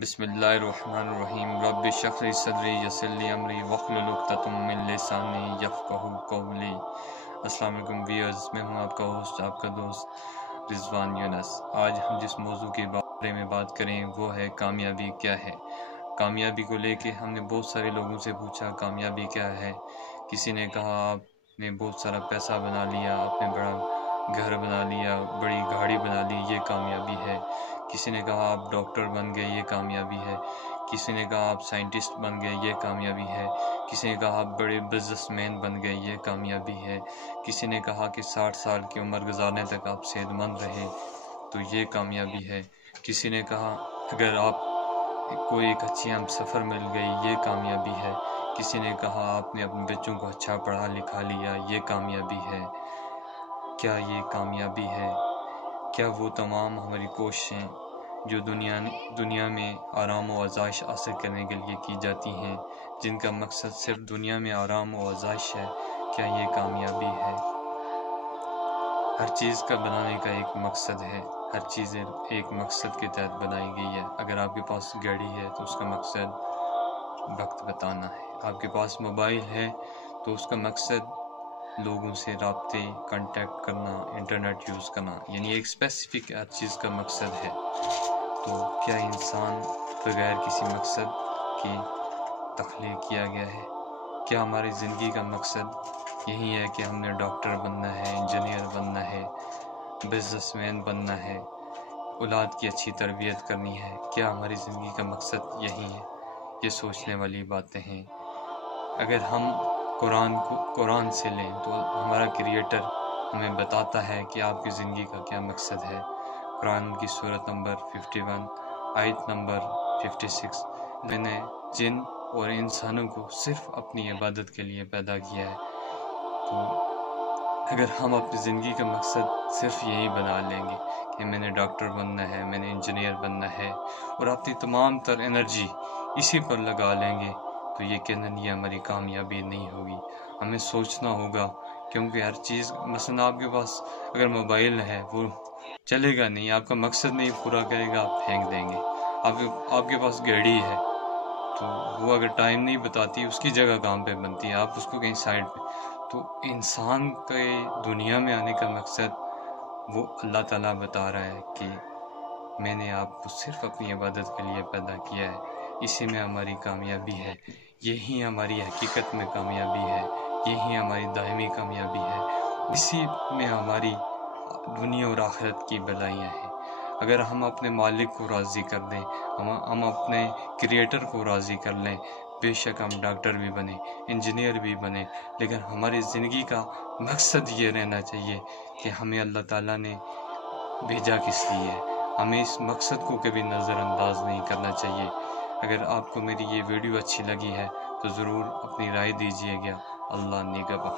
بسم اللہ الرحمن الرحیم رب اشرح لی صدری یسر لی امری واحلل عقدۃ من لسانی یفقہوا قولی۔ السلام علیکم ویئرز، میں ہوں آپ کا ہوسٹ، آپ کا دوست رضوان یونس۔ آج ہم جس موضوع کے بارے میں بات کریں وہ ہے کامیابی کیا ہے۔ کامیابی کو لے کے ہم نے بہت سارے لوگوں سے پوچھا کامیابی کیا ہے۔ کسی نے کہا آپ نے بہت سارا پیسہ بنا لیا، آپ نے بڑا گھر بنا لیا، بڑی گاڑی بنا لی، یہ کامیابی ہے۔ کسی نے کہا آپ ڈاکٹر بن گئے، یہ کامیابی ہے۔ کسی نے کہا آپ سائنٹسٹ بن گئے، یہ کامیابی ہے۔ کسی نے کہا آپ بڑے بزنس مین بن گئے، یہ کامیابی ہے۔ کسی نے کہا کہ 60 سال کی عمر گزارنے تک آپ صحت مند رہے تو یہ کامیابی ہے۔ کسی نے کہا اگر آپ کوئی ایک اچھی ہم سفر مل گئی، یہ کامیابی ہے۔ کسی نے کہا آپ نے اپنے بچوں کو اچھا پڑھا لکھا لیا، یہ کامیابی ہے۔ کیا یہ کامیابی ہے؟ کیا وہ تمام ہماری کوششیں جو دنیا میں آرام و آزائش حاصل کرنے کے لیے کی جاتی ہیں، جن کا مقصد صرف دنیا میں آرام و آزائش ہے، کیا یہ کامیابی ہے؟ ہر چیز کا بنانے کا ایک مقصد ہے، ہر چیز ایک مقصد کے تحت بنائی گئی ہے۔ اگر آپ کے پاس گاڑی ہے تو اس کا مقصد وقت بتانا ہے۔ آپ کے پاس موبائل ہے تو اس کا مقصد لوگوں سے رابطے، کانٹیکٹ کرنا، انٹرنیٹ یوز کرنا، یعنی ایک اسپیسیفک ہر چیز کا مقصد ہے۔ تو کیا انسان بغیر کسی مقصد کی تخلیق کیا گیا ہے؟ کیا ہماری زندگی کا مقصد یہی ہے کہ ہم نے ڈاکٹر بننا ہے، انجینئر بننا ہے، بزنس مین بننا ہے، اولاد کی اچھی تربیت کرنی ہے؟ کیا ہماری زندگی کا مقصد یہی ہے؟ یہ سوچنے والی باتیں ہیں۔ اگر ہم قرآن سے لیں تو ہمارا کریٹر ہمیں بتاتا ہے کہ آپ کی زندگی کا کیا مقصد ہے۔ قرآن کی سورت نمبر 51 آیت نمبر 56، میں نے جن اور انسانوں کو صرف اپنی عبادت کے لیے پیدا کیا ہے۔ تو اگر ہم اپنی زندگی کا مقصد صرف یہی بنا لیں گے کہ میں نے ڈاکٹر بننا ہے، میں نے انجینئر بننا ہے، اور اپنی تمام تر انرجی اسی پر لگا لیں گے تو یقیناً یہ ہماری کامیابی نہیں ہوگی۔ ہمیں سوچنا ہوگا، کیونکہ ہر چیز مثلاً آپ کے پاس اگر موبائل ہے وہ چلے گا نہیں، آپ کا مقصد نہیں پورا کرے گا، آپ پھینک دیں گے۔ آپ کے پاس گاڑی ہے تو وہ اگر ٹائم نہیں بتاتی، اس کی جگہ کہاں پہ بنتی ہے، آپ اس کو کہیں سائڈ پہ۔ تو انسان کے دنیا میں آنے کا مقصد وہ اللہ تعالیٰ بتا رہا ہے کہ میں نے آپ کو صرف اپنی عبادت کے لیے پیدا کیا ہے، اسی میں ہماری کامیابی ہے، یہی ہماری حقیقت میں کامیابی ہے، یہی ہماری دائمی کامیابی ہے، اسی میں ہماری دنیا اور آخرت کی بھلائیاں ہیں۔ اگر ہم اپنے مالک کو راضی کر دیں، ہم اپنے کریٹر کو راضی کر لیں، بے شک ہم ڈاکٹر بھی بنیں، انجینئر بھی بنیں، لیکن ہماری زندگی کا مقصد یہ رہنا چاہیے کہ ہمیں اللہ تعالیٰ نے بھیجا کس لیے ہے۔ ہمیں اس مقصد کو کبھی نظر انداز نہیں کرنا چاہیے۔ اگر آپ کو میری یہ ویڈیو اچھی لگی ہے تو ضرور اپنی رائے دیجیے گا۔ اللہ نگہباں۔